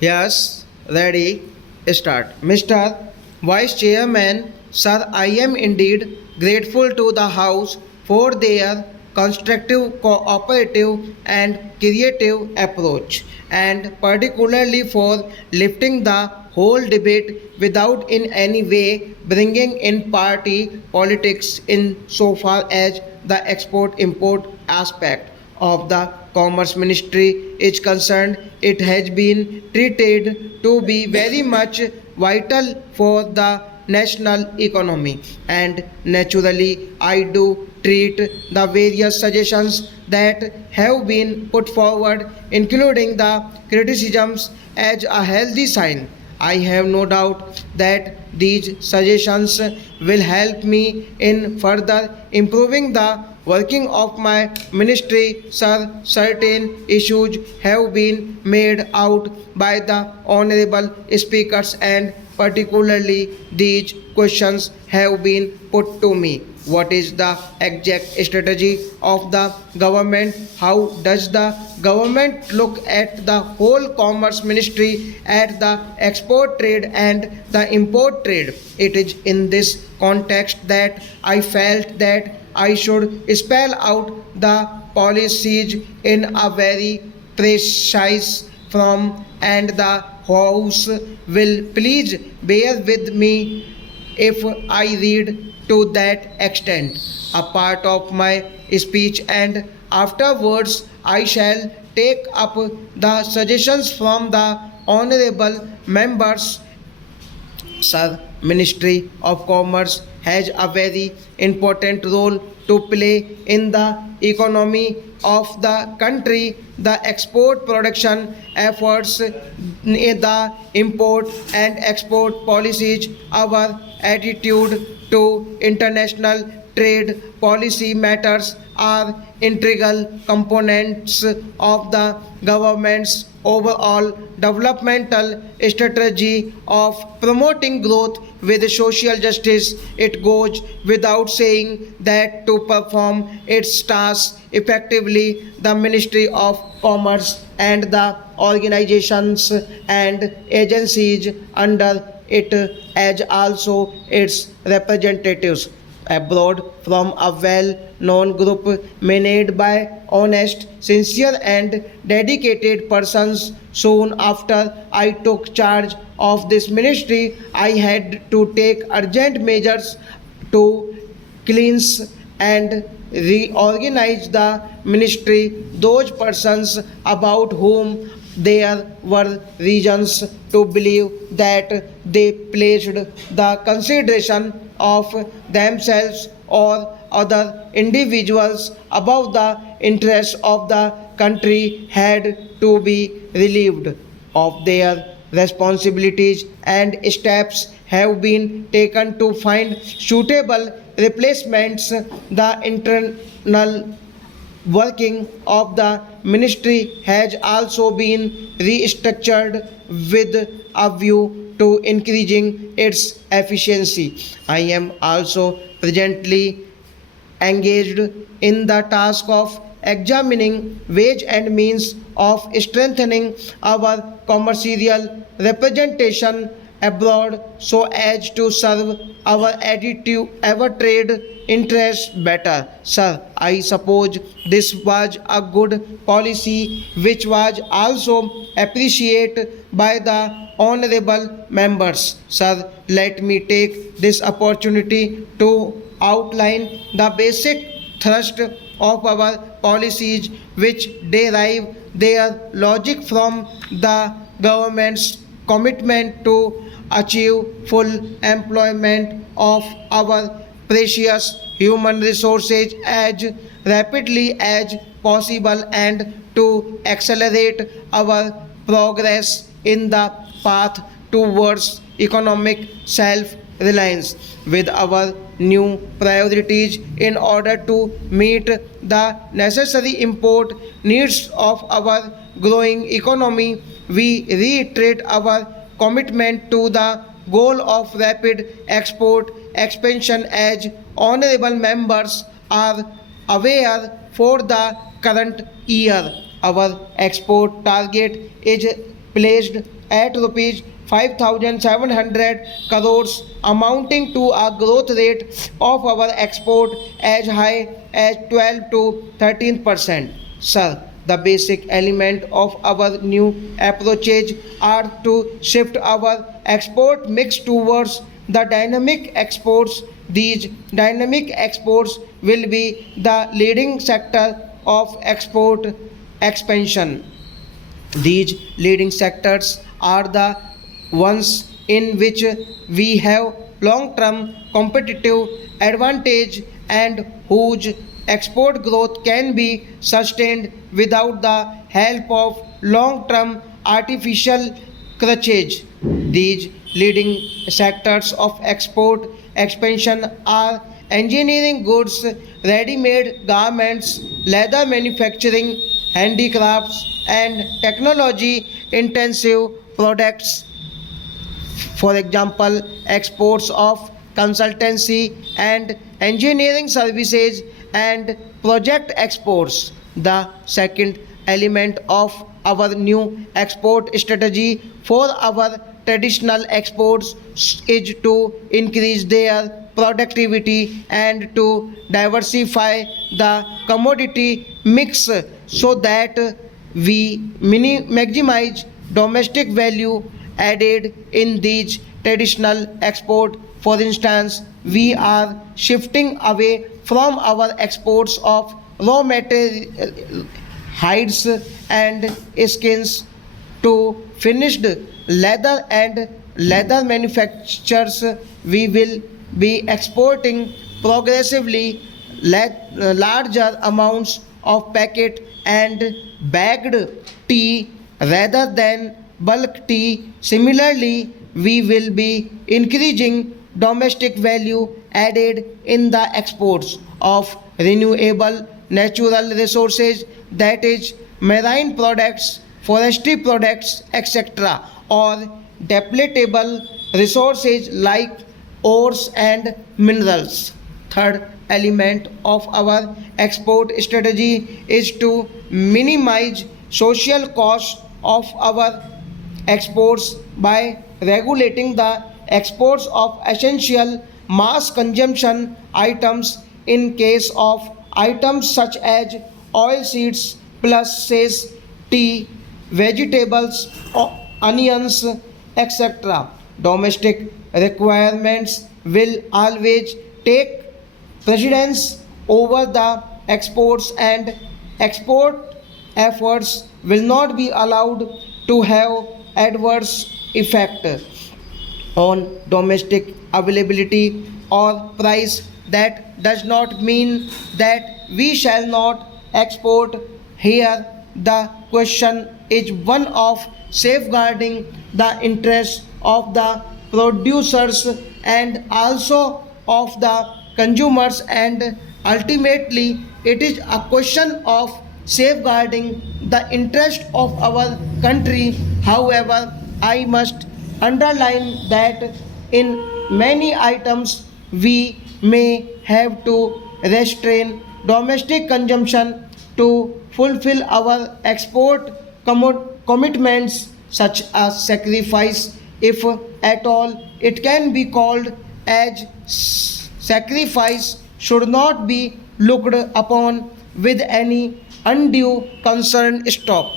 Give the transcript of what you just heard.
Yes, ready, start. Mr. Vice Chairman, sir, I am indeed grateful to the House for their constructive, cooperative, and creative approach, and particularly for lifting the whole debate without in any way bringing in party politics in so far as the export import aspect of the Commerce Ministry is concerned. It has been treated to be very much vital for the national economy, and naturally I do treat the various suggestions that have been put forward, including the criticisms, as a healthy sign. I have no doubt that these suggestions will help me in further improving the working of my ministry. Sir, certain issues have been made out by the honorable speakers, and particularly these questions have been put to me. What is the exact strategy of the government? How does the government look at the whole commerce ministry, at the export trade and the import trade? It is in this context that I felt that I should spell out the policies in a very precise form, and the House will please bear with me if I read to that extent a part of my speech, and afterwards I shall take up the suggestions from the honorable members. Sir, Ministry of Commerce has a very important role to play in the economy of the country. The export production efforts, the import and export policies, our attitude to international trade policy matters are integral components of the government's overall developmental strategy of promoting growth with social justice. It goes without saying that to perform its tasks effectively, the Ministry of Commerce and the organizations and agencies under it, as also its representatives abroad from a well known group made by honest, sincere, and dedicated persons. Soon after I took charge of this ministry, I had to take urgent measures to cleanse and reorganize the ministry. Those persons about whom there were reasons to believe that they placed the consideration of themselves or other individuals above the interests of the country had to be relieved of their responsibilities, and steps have been taken to find suitable replacements. The internal working of the ministry has also been restructured with a view to increasing its efficiency. I am also presently engaged in the task of examining ways and means of strengthening our commercial representation abroad so as to serve our trade interests better. Sir, I suppose this was a good policy which was also appreciated by the honorable members. Sir, let me take this opportunity to outline the basic thrust of our policies which derive their logic from the government's commitment to achieve full employment of our precious human resources as rapidly as possible, and to accelerate our progress in the path towards economic self reliance. With our new priorities, in order to meet the necessary import needs of our growing economy, we reiterate our commitment to the goal of rapid export expansion. As honorable members are aware, for the current year our export target is placed at rupees 5,700 crores, amounting to a growth rate of our export as high as 12 to 13%. Sir, the basic element of our new approaches are to shift our export mix towards the dynamic exports. These dynamic exports will be the leading sector of export expansion. These leading sectors are the ones in which we have long term competitive advantage and whose export growth can be sustained without the help of long term artificial crutches. These leading sectors of export expansion are engineering goods, ready made garments, leather manufacturing, handicrafts, and technology intensive products, for example, exports of consultancy and engineering services and project exports. The second element of our new export strategy for our traditional exports is to increase their productivity and to diversify the commodity mix so that we maximize domestic value added in these traditional export. For instance, we are shifting away from our exports of raw material hides and skins to finished leather and leather manufacturers. We will be exporting progressively larger amounts of packet and bagged tea rather than bulk tea. Similarly, we will be increasing domestic value added in the exports of renewable natural resources, that is marine products, forestry products, etc., or depletable resources like ores and minerals. Third element of our export strategy is to minimize social cost of our exports by regulating the exports of essential mass consumption items. In case of items such as oil seeds, pulses, tea, vegetables, onions, etc., domestic requirements will always take precedence over the exports, and export efforts will not be allowed to have adverse effect on domestic availability or price. That does not mean that we shall not export. Here the question is one of safeguarding the interests of the producers and also of the consumers, and ultimately it is a question of safeguarding the interest of our country. However, I must underline that in many items we may have to restrain domestic consumption to fulfill our export commitments. Such a sacrifice, if at all it can be called as sacrifice, should not be looked upon with any undue concern. Stop.